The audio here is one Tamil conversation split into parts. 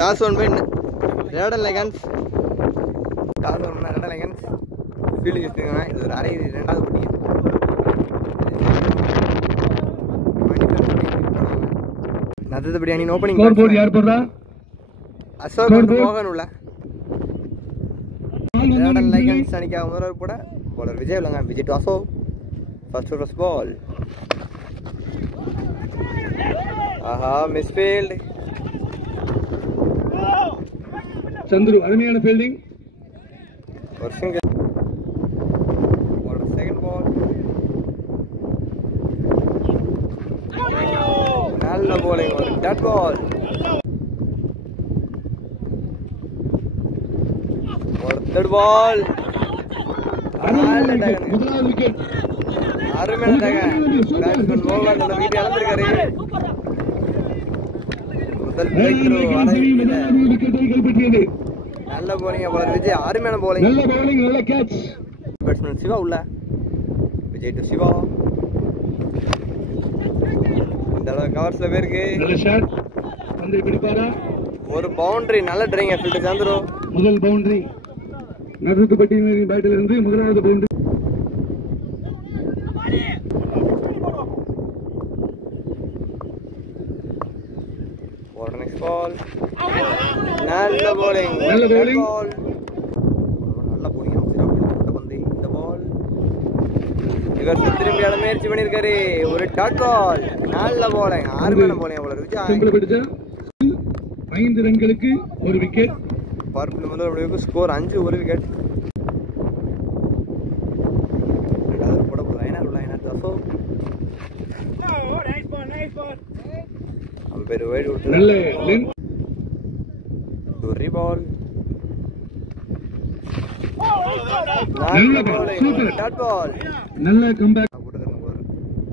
Toss won by Raiden Lycans. Toss won Raiden Lycans field வச்சுருக்காங்க. இது ஒரு அரை ரெண்டாவது போட்டி. நத்தபடி அணி ஓப்பனிங் அசோக் மோகன் உள்ள ரேடன் லைகன்ஸ் அணிக்காக முதல்வர் கூட பவுலர் விஜய் உள்ளங்க. Vijay to Ashok. First ball. ஆஹா மிஸ் ஃபீல்ட். சந்துரு அருமையான ஃபீல்டிங். ஒரு சிங்கிள். ஒரு செகண்ட் பால். நல்ல bowling. ஒரு டாட் பால். ஒரு தேர்ட் பால். முதலாவது விக்கெட். அருமையான டேகன். பேட்ஸ்மேன் மோகன் அந்த விக்கெட் இழந்திருக்காரு. முதல் பிரேக் த்ரூ விக்கெட்டை கைப்பற்றியது. நல்ல bowling பவுலர் விஜய். அருமையான bowling. நல்ல பவுலிங், நல்ல கேட்ச். பேட்ஸ்மேன் சிவா உள்ள. விஜய் டு சிவா. இந்த தடவை கவர்ஸ்ல பேருக்கு. நல்ல ஷாட். பந்தை பிடிப்பாரா? ஒரு பவுண்டரி. நல்ல ட்ரைங்க ஃபீல்டர் சந்துரு. முதல் பவுண்டரி நடுக்குப்பட்டியின் பேட்டில் இருந்து முதலாவது பவுண்டரி. ஒரு நெக்ஸ்ட் பால். நல்ல bowling. நல்ல bowling. நல்ல bowling போட்ட பந்து. இந்த பால் இவர் திரும்பி ஆட முயற்சி பண்ணிருக்காரு. ஒரு டாட் பால். நல்ல bowling. அருமையான bowling பவுலர் விஜய். சிம்பிள் பிடிச்சா 5 ரன்களுக்கு ஒரு விக்கெட். பர்பிள் முதல் முடிவுக்கு ஸ்கோர் 5 ஒரு விக்கெட். ரெண்டாவது போட போல ஐனார் உள்ள. ஐனார் தசோ பேர் வைடு விட்டு நல்ல லென்த். ஒரு பால். நல்ல bowling. Dot ball. நல்ல கம்பேக்.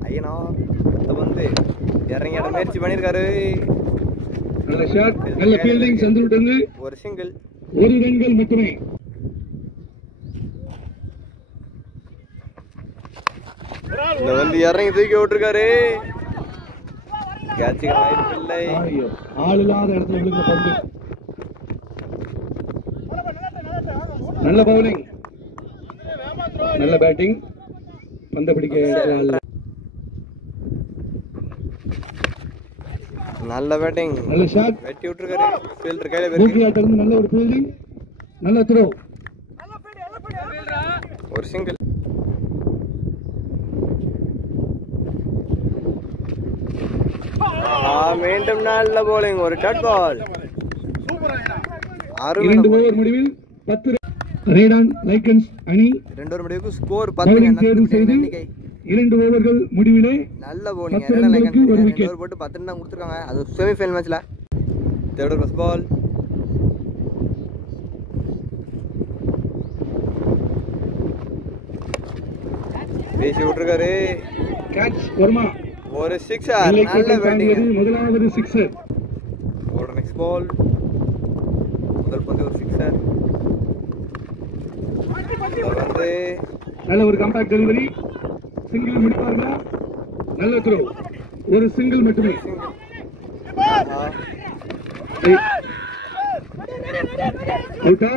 ஐயனார் அடுத்த பந்து இறங்கி ஆட முயற்சி பண்ணிருக்காரு. நல்ல ஷாட். நல்ல ஃபீல்டிங் சந்துருட்டு. ஒரு சிங்கிள். 1 ரன்கள் மட்டுமே. இந்த வந்து இறங்கி தூக்கி விட்டுருக்காரு. கேட்சிங் வாய்ப்பு இல்லை. ஆள் இல்லாத இடத்துல விழுந்த பந்து. நல்ல பவுலிங், நல்ல பேட்டிங். பந்த பிடிக்க நல்ல பேட்டிங். நல்ல ஷாட். வெட்டி விட்டுருக்காரு. ஃபீல்டர் கையில போக்கி ஆட்ட இருந்து நல்ல ஒரு ஃபீல்டிங். நல்ல த்ரோ. ஒரு சிங்கிள். மீண்டும் நல்ல bowling. ஒரு டாட் பால். 2 ஓவர் முடிவில் 10 ரேடான் லைகன்ஸ் அணி 2 ஓவர் முடிவுக்கு ஸ்கோர் 10 எண்ணிக்கை. 2 ஓவர்கள் முடிவிலே நல்ல bowling. ரேடான் லைகன்ஸ் 2 ஓவர் போட்டு 10 ரன் தான் கொடுத்திருக்காங்க. அது செமி ஃபைனல் மேட்ச்ல. Third over first ball. பேசி விட்டுருக்காரு. கேட்ச் வர்மா. ஒரு சிக்ஸர். நல்ல பேட்டிங். முதலாவது சிக்ஸர். ஒரு நெக்ஸ்ட் பால். முதல் பந்து ஒரு சிக்ஸர். வந்து நல்ல ஒரு காம்பாக்ட் டெலிவரி. சிங்கிள் முடிப்பார்களா? நல்ல த்ரோ. ஒரு சிங்கிள் மட்டுமே. அவுட்டா?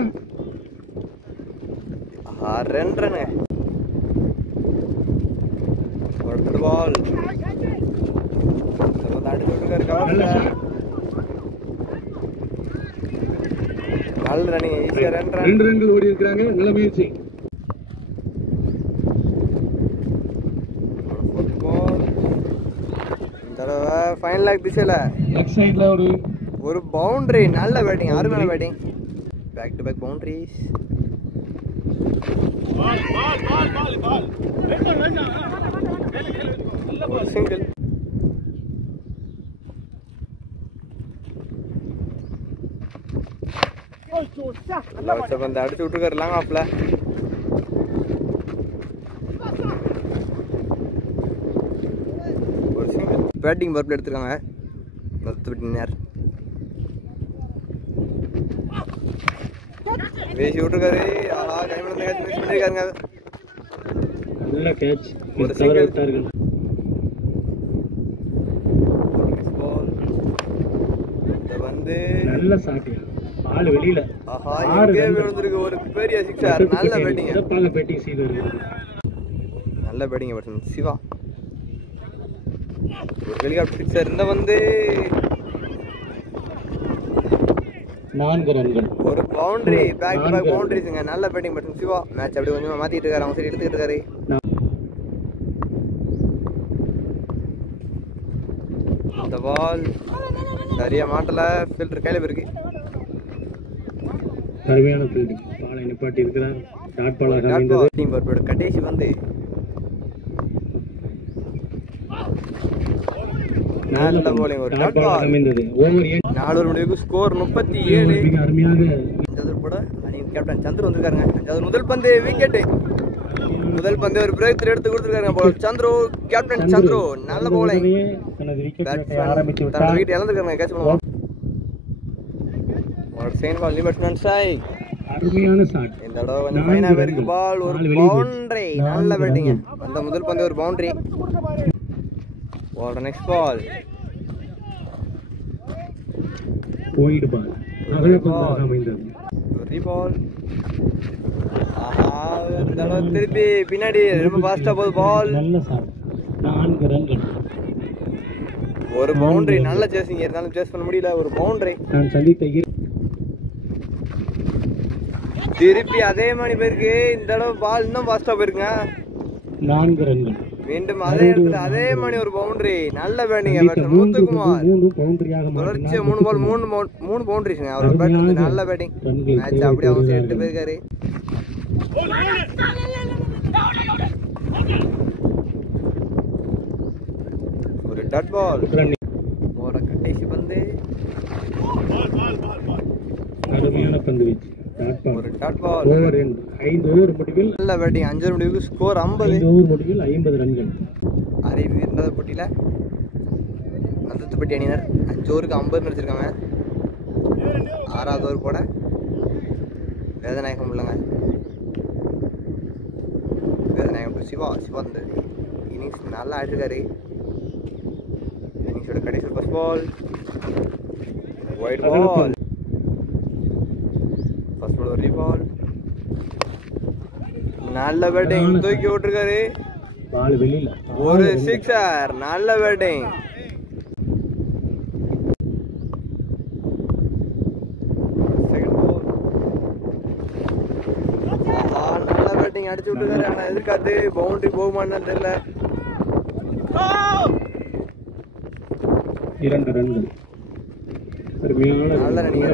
2 ரன். ஒரு பால். நல்ல ரன்னிங். ஈஸியா 2 ரன்கள் ஓடி இருக்காங்க. நல்ல முயற்சி. ஃபைனல் லாக் திசையில லெஃப்ட் சைடுல ஒரு பவுண்டரி. நல்ல பேட்டிங். அருமையான batting. Back to back boundaries. ஒரு சிங்கிள். அடிச்சு விட்டுருக்காரு லாங் ஆஃப்ல. ஒரு சிங்கிள். பேட்டிங் பர்பிள் எடுத்துருக்காங்க. பேசி விட்டுருக்காரு. ஆஹா கைமணி கேட்ச் மிஸ் பண்ணிருக்காருங்க. நல்ல கேட்ச். ஒரு சிங்கிள் விட்டார்கள். வந்து நல்ல சாட்டியா பால் வெளியில ஆஹா எங்கே விழுந்திருக்கு ஒரு பெரிய சிக்ஸர் நல்ல பேட்டிங் சிறப்பாக பேட்டிங் செய்தார் நல்ல பேட்டிங் பேட்ஸ்மேன் சிவா ஒரு ஹெலிகாப்டர் சிக்ஸர் இந்த வந்து 4 ரன்கள் ஒரு பவுண்டரி பேக் டு பேக் பவுண்டரிஸ்ங்க நல்ல பேட்டிங் பேட்ஸ்மேன் சிவா மேட்ச் அப்படியே கொஞ்சமா மாத்திட்டு இருக்காரு அவங்க சரி எடுத்துக்கிட்டு இருக்காரு இந்த பால் சரியா மாட்டல ஃபில்டர் கையில இருக்கு அருமையான ஃபீல்டிங் பாலை நிப்பாட்டி இருக்கிறார் டாட் பாலாக அமைந்தது டீம் பர்போட கடைசி வந்து நல்ல bowling ஒரு டாட் பால் அமைந்தது ஓவர் 4 முடிவுக்கு ஸ்கோர் 37 அருமையாக அஞ்சாவது கூட அணியின் கேப்டன் சந்திர வந்திருக்காருங்க அஞ்சாவது முதல் பந்து விக்கெட் முதல் பந்து ஒரு பிரேக் த்ரூ எடுத்து கொடுத்திருக்காங்க பால் சந்திரு கேப்டன் சந்திரு நல்ல bowling தனது விக்கெட் ஆரம்பித்து தனது விக்கெட் இழந்துருக்காங்க கேட்ச் பண்ணுவோம் ஒரு செகண்ட் பால் லிபர்ட்மேன் ஸ்ட்ரைக் அருமையான ஷாட் இந்த தடவை கொஞ்சம் ஃபைனா இருக்கு பால் ஒரு பவுண்டரி நல்ல பேட்டிங் அந்த முதல் பந்து ஒரு பவுண்டரி ஒரு நெக்ஸ்ட் பால் போயிடு பால் அகல பந்தாக அமைந்தது ஒரு பால் ஆஹா இந்த தடவை திருப்பி பின்னாடி ரொம்ப ஃபாஸ்டா போகுது பால் நல்ல ஷாட் 4 ரன்கள் ஒரு பவுண்டரி நல்ல சேசிங் இருந்தாலும் சேஸ் பண்ண முடியல ஒரு பவுண்டரி நான் சந்தித்த திருப்பி அதே மாதிரி போயிருக்கு இந்த தடவை பால் இன்னும் ஃபாஸ்டா போயிருங்க 4 ரன்கள் மீண்டும் அதே இடத்துல அதே மாதிரி ஒரு பவுண்டரி நல்ல பேட்டிங் முத்துக்குமார் 3 பவுண்டரியாக தொடர்ச்சி 3 பால் 3 பவுண்டரிஸ்ங்க அவர் பேட் வந்து நல்ல பேட்டிங் மேட்ச் அப்படியே அவங்க செட்டு போயிருக்காரு ஒரு டாட் பால் ஒரு கடைசி பந்து அருமையான பந்து வீச்சு டாட் பால் ஒரு டாட் பால் ஓவர் 5 ஓவர் முடிவில் நல்ல பேட்டிங் 5 முடிவுக்கு ஸ்கோர் 50 5 ஓவர் முடிவில் 50 ரன்கள் அறிவு இரண்டாவது போட்டியில நந்தத்துப்பட்டி அணியினர் 5 ஓவருக்கு 50 அடிச்சிருக்காங்க 6வது ஓவர் போட வேதநாயகம் உள்ளங்க வேதநாயகம் சிவா இந்த இன்னிங்ஸ் நல்லா ஆடிருக்காரு இன்னிங்ஸோட கடைசி first ball wide ball first ball ஒரு பால் நல்ல பேட்டிங் தூக்கி விட்டுருக்காரு பால் வெளியில ஒரு சிக்ஸர் நல்ல பேட்டிங் நல்ல பேட்டிங் அடிச்சு விட்டுருக்காரு ஆனா எதிர்காத்து பவுண்டரி போகுமான்னு தெரியல 2 ரன்கள் அருமையான நல்ல ரன்னிங்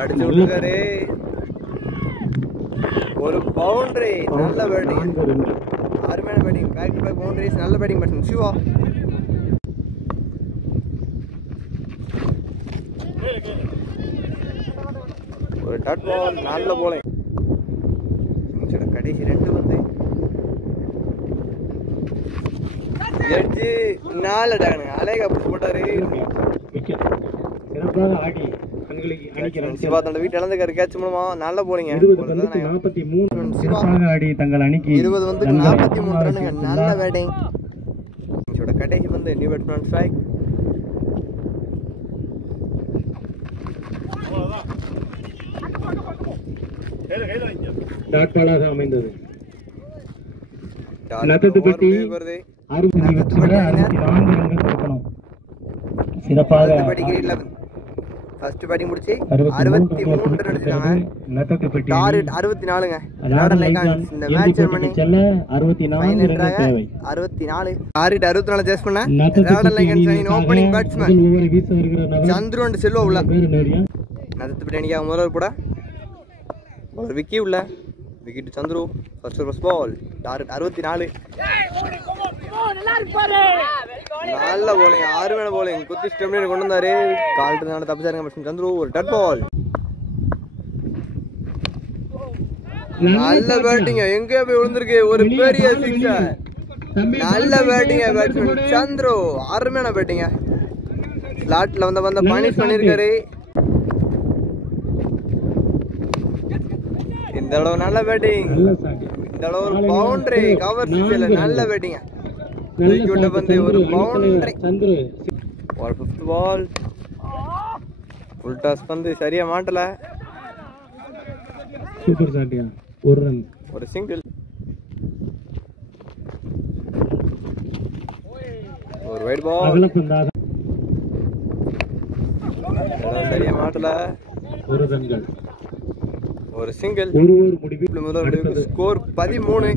அடிச்சு விட்டுருக்காரு ஒரு பவுண்டரி நல்ல பேட்டிங் அருமையான batting back to back boundaries நல்ல பேட்டிங் பேட்ஸ்மேன் சிவா ஒரு டாட் பால் நல்ல bowling கடைசி 2 வந்து எட்ஜி 4 அடிச்சாங்க அலேகா போட்டாரு சிறப்பாக ஆடி கண்களுக்கு அணிக்கு சிவா தன்னோட வீட்டு இழந்துக்காரு கேட்ச் மூலமா நல்ல போறீங்க 43 சிறப்பாக ஆடி தங்கள் அணிக்கு 20 வந்து 43 ரன்னுங்க நல்ல பேட்டிங் இதோட கடைசி வந்து நியூ பேட்ஸ்மேன் ஸ்ட்ரைக் டாட் பாலாக அமைந்தது நத்தத்துப்பட்டி 64 ரன்கள் கொடுக்கணும் சிறப்பாக ஃபர்ஸ்ட் பேட்டிங் முடிச்சு 63 ரன் அடிச்சாங்க நத்தத்துப்பட்டி டார்கெட் 64ங்க ராடன் லைகான்ஸ் இந்த மேட்ச் பண்ணி செல்ல 64 ரன் தேவை 64 டார்கெட் 64 சேஸ் பண்ண ராடன் லைகான்ஸ் இன் ஓபனிங் பேட்ஸ்மேன் ஓவர் வீச வருகிற நபர் சந்திரு அண்ட் செல்வா உள்ள பேர் நேரியா நத்தத்துப்பட்டி அணிக்கு முதல்ல கூட ஒரு விக்கி உள்ள wicket Chandru first ball target 64 நல்ல bowling ஆறுமையான bowling குத்தி ஸ்டெம்ல கொண்டு வந்தாரு கால்ட்டனால தப்பிச்சாருங்க பட் சந்துரு ஒரு டாட் பால் நல்ல பேட்டிங் எங்க போய் விழுந்திருக்கு ஒரு பெரிய சிக்ஸர் நல்ல பேட்டிங் பேட்ஸ்மேன் சந்துரு அருமையான பேட்டிங் ஸ்லாட்ல வந்த பனிஷ் பண்ணிருக்காரு இந்த தடவை நல்ல பேட்டிங் இந்த அளவு ஒரு பவுண்டரி கவர் சிக்ஸ்ல நல்ல பேட்டிங்க. தூக்கிவிட்ட பந்து ஒரு பவுண்டரி. ஒரு 5th பால். ஃபுல் டாஸ் பந்து சரியா மாட்டல. சூப்பர் ஷாட்யா. ஒரு ரன். ஒரு சிங்கிள். ஒரு வைட் பால். அகலப்பந்தாக. சரியா மாட்டல. ஒரு ரன்கள். ஒரு சிங்கிள். ஒரு முடிவு. முதல் முடிவு ஸ்கோர் 13.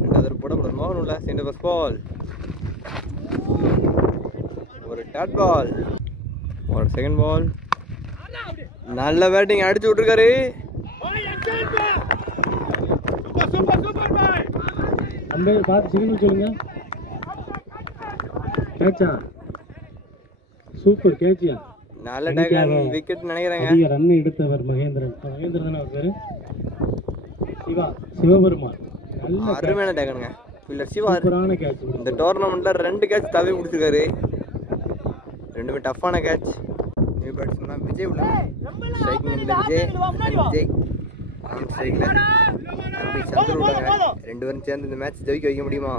ரெண்டாவது போட மோகனுல சென்டர் ஃபர்ஸ்ட் பால். ஒரு டாட் பால். ஒரு செகண்ட் பால். நல்ல பேட்டிங் அடிச்சு விட்டுருக்காரு. அந்த பார்த்து சிக்னல் சொல்லுங்க. கேட்சா. சூப்பர் கேட்சியா. நல்ல டேகன் விக்கெட் நினைக்கிறேங்க. அதிக ரன் எடுத்தவர் மகேந்திரன். மகேந்திரன் அவர் பேரு சிவபெருமான். நல்ல அருமையான டேகனுங்க. ஃபீல்டர் சிவா. சூப்பரான கேட்ச். இந்த டோர்னமெண்ட்ல 2 கேட்ச் தவி பிடிச்சிருக்காரு. ரெண்டுமே டஃப்பான கேட்ச். நியூ பேட்ஸ்மேன் விஜய் உள்ள ஸ்ட்ரைக்கிங் இந்த விஜய் ஆன் ஸ்ட்ரைக்ல நம்பி சந்திர உள்ளாங்க. 2 பேரும் சேர்ந்து இந்த மேட்ச் ஜெயிக்க வைக்க முடியுமா?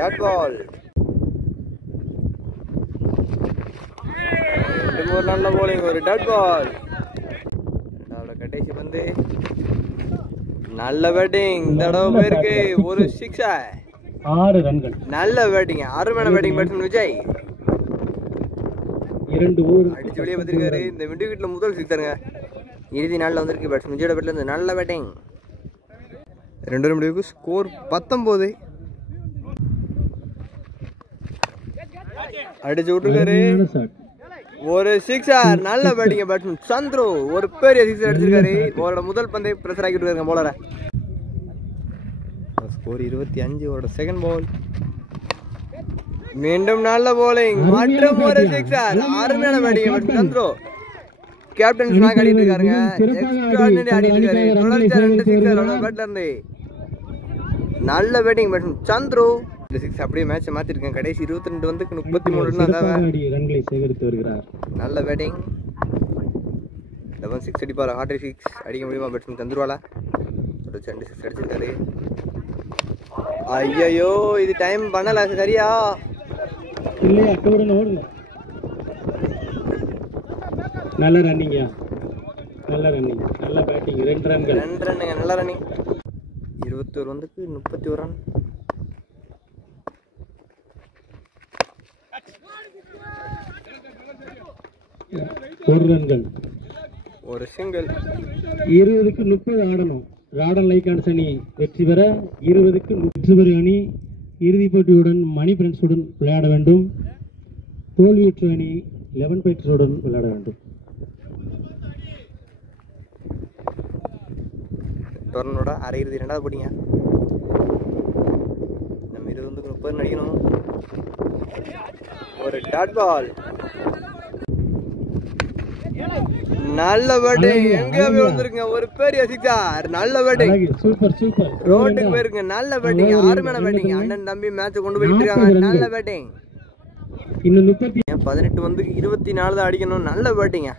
Dot ball. ஒரு நல்ல போலிங். ஒரு டாட் பால். ரெண்டாவது கடைசி பந்து. நல்ல பேட்டிங். இந்த தடவை போயிருக்கு. ஒரு 6. 6 ரன்கள். நல்ல பேட்டிங். அருமையான பேட்டிங் பேட்ஸ்மேன் விஜய். 2 ஓவர் அடிச்சு வெளியே வந்திருக்காரு. இந்த விக்கெட்ல முதல் 6ங்க. இறுதி நாள்ல வந்திருக்கு பேட்ஸ்மேன் விஜயோட பேட்ல இருந்து நல்ல பேட்டிங். 2 முடிவுக்கு ஸ்கோர் 19. அடிச்சு விட்டுருக்காரு. ஒரு 6. நல்ல பேட்டிங் பேட்ஸ்மேன் சந்துரு. ஒரு பெரிய 6 அடிச்சிருக்காரு. அவரோட முதல் பந்தை பிரஷர் ஆக்கிட்டு இருக்காங்க போலர. ஸ்கோர் 25. அவரோட செகண்ட் பால். மீண்டும் நல்ல போலிங். மற்றும் ஒரு 6. அருமையான batting batsman Chandru. Captain smack ஆடிட்டு இருக்காருங்க. எக்ஸ்ட்ராடினரி ஆடிட்டு இருக்காரு. தொடர்ச்சியா 2 6 அவரோட பேட்ல இருந்து. நல்ல பேட்டிங் பேட்ஸ்மேன் சந்துரு. 6 அப்படியே மேட்ச் மாத்திருக்கேன். கடைசி 22 வந்து 33 ரன்களை சேகரித்து வருகிறார். நல்ல பேட்டிங். 6 அடிப்பாரு. ஹார்ட் 6 அடிக்க முடியுமா பேட்ஸ்மேன் சந்துருவால? 2 6 அடிச்சிருக்காரு. ஐயோ இது டைம் பண்ணல சரியா? இல்ல அட்டோடன் ஓடுங்க. நல்ல ரன்னிங்கயா. நல்ல ரன்னிங். நல்ல பேட்டிங். 2 ரன்கள். 2 ரன்னுங்க. நல்ல ரன்னிங். 21 வந்துக்கு 31 ரன். ஒரு ரன்கள். ஒரு சிங்கிள். 20க்கு 30 ஆடணும். ராடன் லைகான்ஸ் அணி வெற்றி பெற 20க்கு 30 அணி இறுதிப் போட்டியுடன் மணி பிரின்ஸுடன் விளையாட வேண்டும். தோல்வியுற்ற அணி 11 பைட்ஸுடன் விளையாட வேண்டும். டோர்னோட அரையிறுதி 2வது போட்டிங்க. நம்ம 20க்கு 30 அடிக்கணும். ஒரு டாட் பால். நல்ல பேட்டிங். எங்க போய் வந்திருங்க. ஒரு பெரிய 6. நல்ல பேட்டிங். Super super. ரோட்டுக்கு போயிருங்க. நல்ல பேட்டிங். அருமையான பேட்டிங். அண்ணன் தம்பி மேட்ச் கொண்டு போயிட்டு இருக்காங்க. நல்ல பேட்டிங். இன்னும் 18 வந்து 24 தான் அடிக்கணும். நல்ல பேட்டிங்க.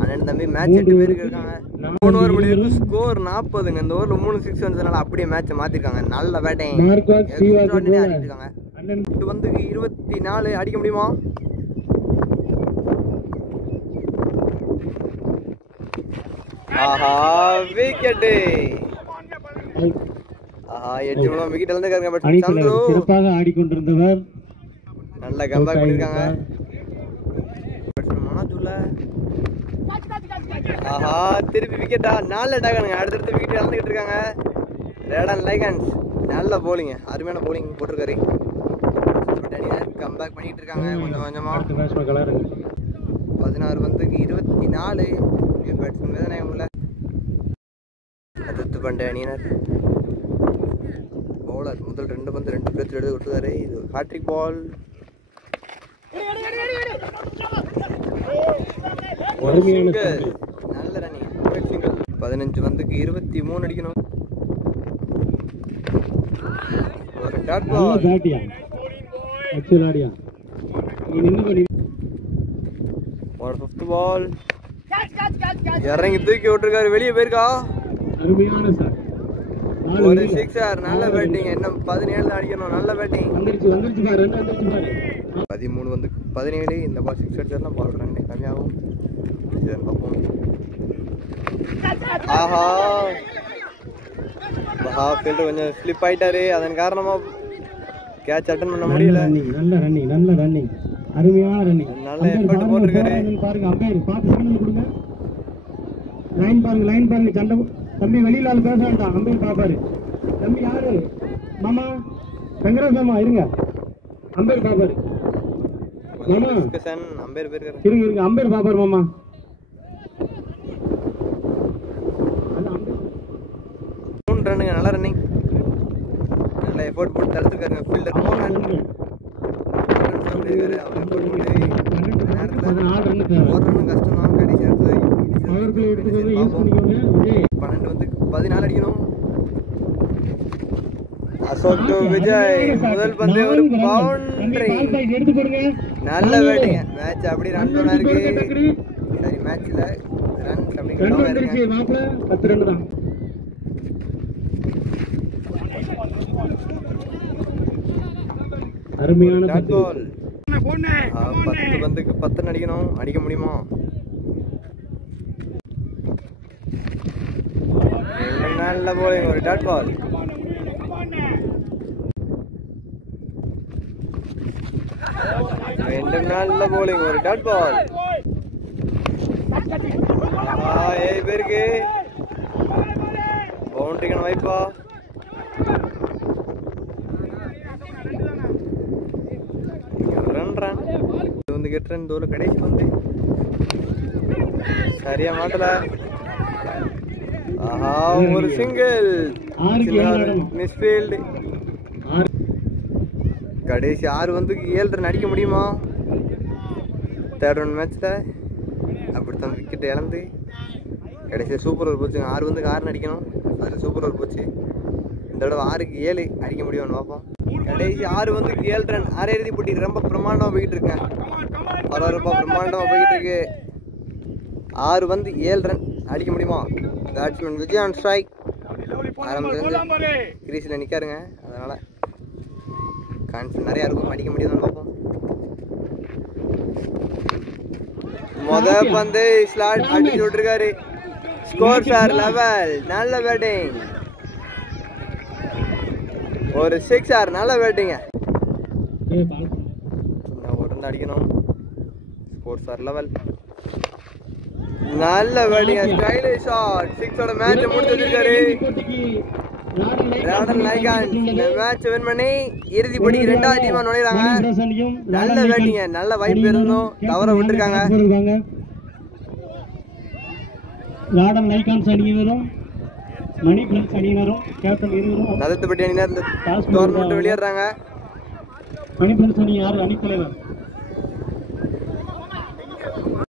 அண்ணன் தம்பி மேட்ச் 8 பேருக்கு இருக்காங்க. 3 ஓவர் முடிவு ஸ்கோர் 40ங்க. இந்த ஓவர்ல 3 6 வந்ததுனால அப்படியே மேட்ச் மாத்திருக்காங்க. நல்ல பேட்டிங். ஆடிருக்காங்க. இது வந்து 24 அடிக்க முடியுமா? ஆஹா விக்கெட். ஆஹா 8 மூலம் விக்கெட் இழந்துருக்காங்க. பட் சந்துரு சிறப்பாக ஆடிக்கொண்டிருந்தவர் நல்ல கம்பேக் பண்ணிருக்காங்க. மனோஜுல ஆஹா திருப்பி விக்கெட்டா. நல்ல டாகனுங்க. அடுத்தடுத்து விக்கெட் இழந்துகிட்டு இருக்காங்க. ரேடன் லைகன்ஸ் நல்ல போலிங். அருமையான போலிங் போட்டிருக்காரு. கம்பேக் பண்ணிட்டு இருக்காங்க கொஞ்சம் கொஞ்சமா. 16 வந்து 24. பேட்ஸ்மேன் வேதனை உள்ள அதிர்த்து பண்ட அணியினர். பவுலர் முதல் 2 பந்து 2 பேர்த்து எடுத்து விட்டுருக்காரு. இது ஹாட்ரிக் பால். நல்ல ரன்னிங். 15 வந்துக்கு 23 அடிக்கணும். ஒரு டாட் பால். ஒரு 5th பால் இறங்கி தூக்கி விட்டுருக்காரு, வெளியே போயிருக்கா. அருமையான சார். ஒரு 6 நல்ல பேட்டிங். இன்னும் 17 தான் அடிக்கணும். நல்ல பேட்டிங். வந்துருச்சு பாரு, வந்துருச்சு பாரு. 13 வந்து 17. இந்த பால் 6 அடிச்சா பால் ரன் கம்மியாகும். பார்ப்போம். ஆஹா, ஃபீல்டர் கொஞ்சம் ஸ்லிப் ஆயிட்டாரு. அதன் காரணமா கேட்ச் அட்டன் பண்ண முடியல. நல்ல ரன்னிங், அருமையான ரன்னிங். நல்ல எஃபர்ட் போட்டுருக்காரு. பாருங்க, அம்பையர் பார்த்து சிக்னல் கொடுங்க. லைன் பாருங்க. சண்டை தம்பி வெளியில ஆள் பேச வேண்டாம். அம்பையர் பாப்பாரு. தம்பி யாரு? மாமா வெங்கடேசம்மா இருங்க. அம்பையர் பாப்பாரு. மாமா அம்பையர் போயிருக்காரு. இருங்க அம்பையர் பாப்பாரு மாமா. ரன்னுங்க, நல்ல ரன்னிங். நல்ல எஃபோர்ட் போட்டு தடுத்துருக்காருங்க ஃபீல்டர். 4 ரன் அப்படிங்கிறாரு. அவர் எஃபோர்ட் போட்டு நேரத்தில் 4 ரன் கஷ்டம் தான். கடைசி நேரத்தில் 12 வந்து 14 அடிக்கணும். அசோக் டு விஜய். முதல் பந்து ஒரு பவுண்டரி. நல்ல பேட்டிங். மேட்ச் அப்படி ரன் பண்ணா இருக்கு. சரி, மேட்ச்ல ரன் அப்படிங்கிறதா இருக்கு. 10 ரன் தான். அருமையான பால். 10 பந்துக்கு 10 அடிக்கணும். அடிக்க முடியுமா? நல்ல போலிங். ஒரு டாட் பால். நல்ல போலிங். ஒரு டாட் பால். 7 பேருக்கு பவுண்டரிக்கான வாய்ப்பா. ரன் இது வந்து கெட் ரன். தோல கடைசி வந்து சரியா மாட்டல. ஆஹா, ஒரு சிங்கிள். மிஸ்ஃபீல்டு. கடைசி 6 வந்து 7 ரன் அடிக்க முடியுமா? 3rd ரவுண்ட் மேட்ச்ல அப்படித்தான் விக்கெட் இழந்து கடைசியாக சூப்பர் ஓவர் போச்சு. 6 வந்து 6 அடிக்கணும். அதில் சூப்பர் ஓவர் போச்சு. இந்த தடவை 6க்கு 7 அடிக்க முடியும்னு பார்ப்போம். கடைசி 6 வந்து 7 ரன். அரையிறுதி போட்டி ரொம்ப பிரம்மாண்டமாக போய்கிட்டு இருக்கேன். பரபரப்பாக பிரம்மாண்டமாக போய்கிட்டு இருக்கு. 6 வந்து 7 ரன் அடிக்க முடியுமா? Batsman Vijay on strike. ஆரம்பத்துலேருந்து கிரீஸில் நிற்காருங்க. அதனால் கான்ஃபிடன்ஸ் நிறையா இருக்கும். அடிக்க முடியுதுன்னு பார்ப்போம். பந்து ஸ்லாட் அடிச்சு விட்டுருக்காரு. Score sir level. நல்ல பேட்டிங். ஒரு 6 நல்ல பேட்டிங்க. உடனே அடிக்கணும். Score sir level. நல்ல பேட்டிங். Stylish shot. 6 மேட்ச் முடிச்சு வச்சிருக்காரு. மேட்ச் வின் பண்ணி இறுதி போட்டி 2வது டீமா நுழைறாங்க. நல்ல பேட்டிங்க. நல்ல வாய்ப்பு இருந்தும் தவற விட்டுருக்காங்க. ராடன் லைகான்ஸ் அணியினரும் மணி பிளஸ் அணியினரும் கேப்டன் இருவரும் நதத்துப்பட்டி அணியினர் இந்த டோர்னமெண்ட் வெளியேறாங்க. மணி பிளஸ் அணி யார் அணி தலைவர்?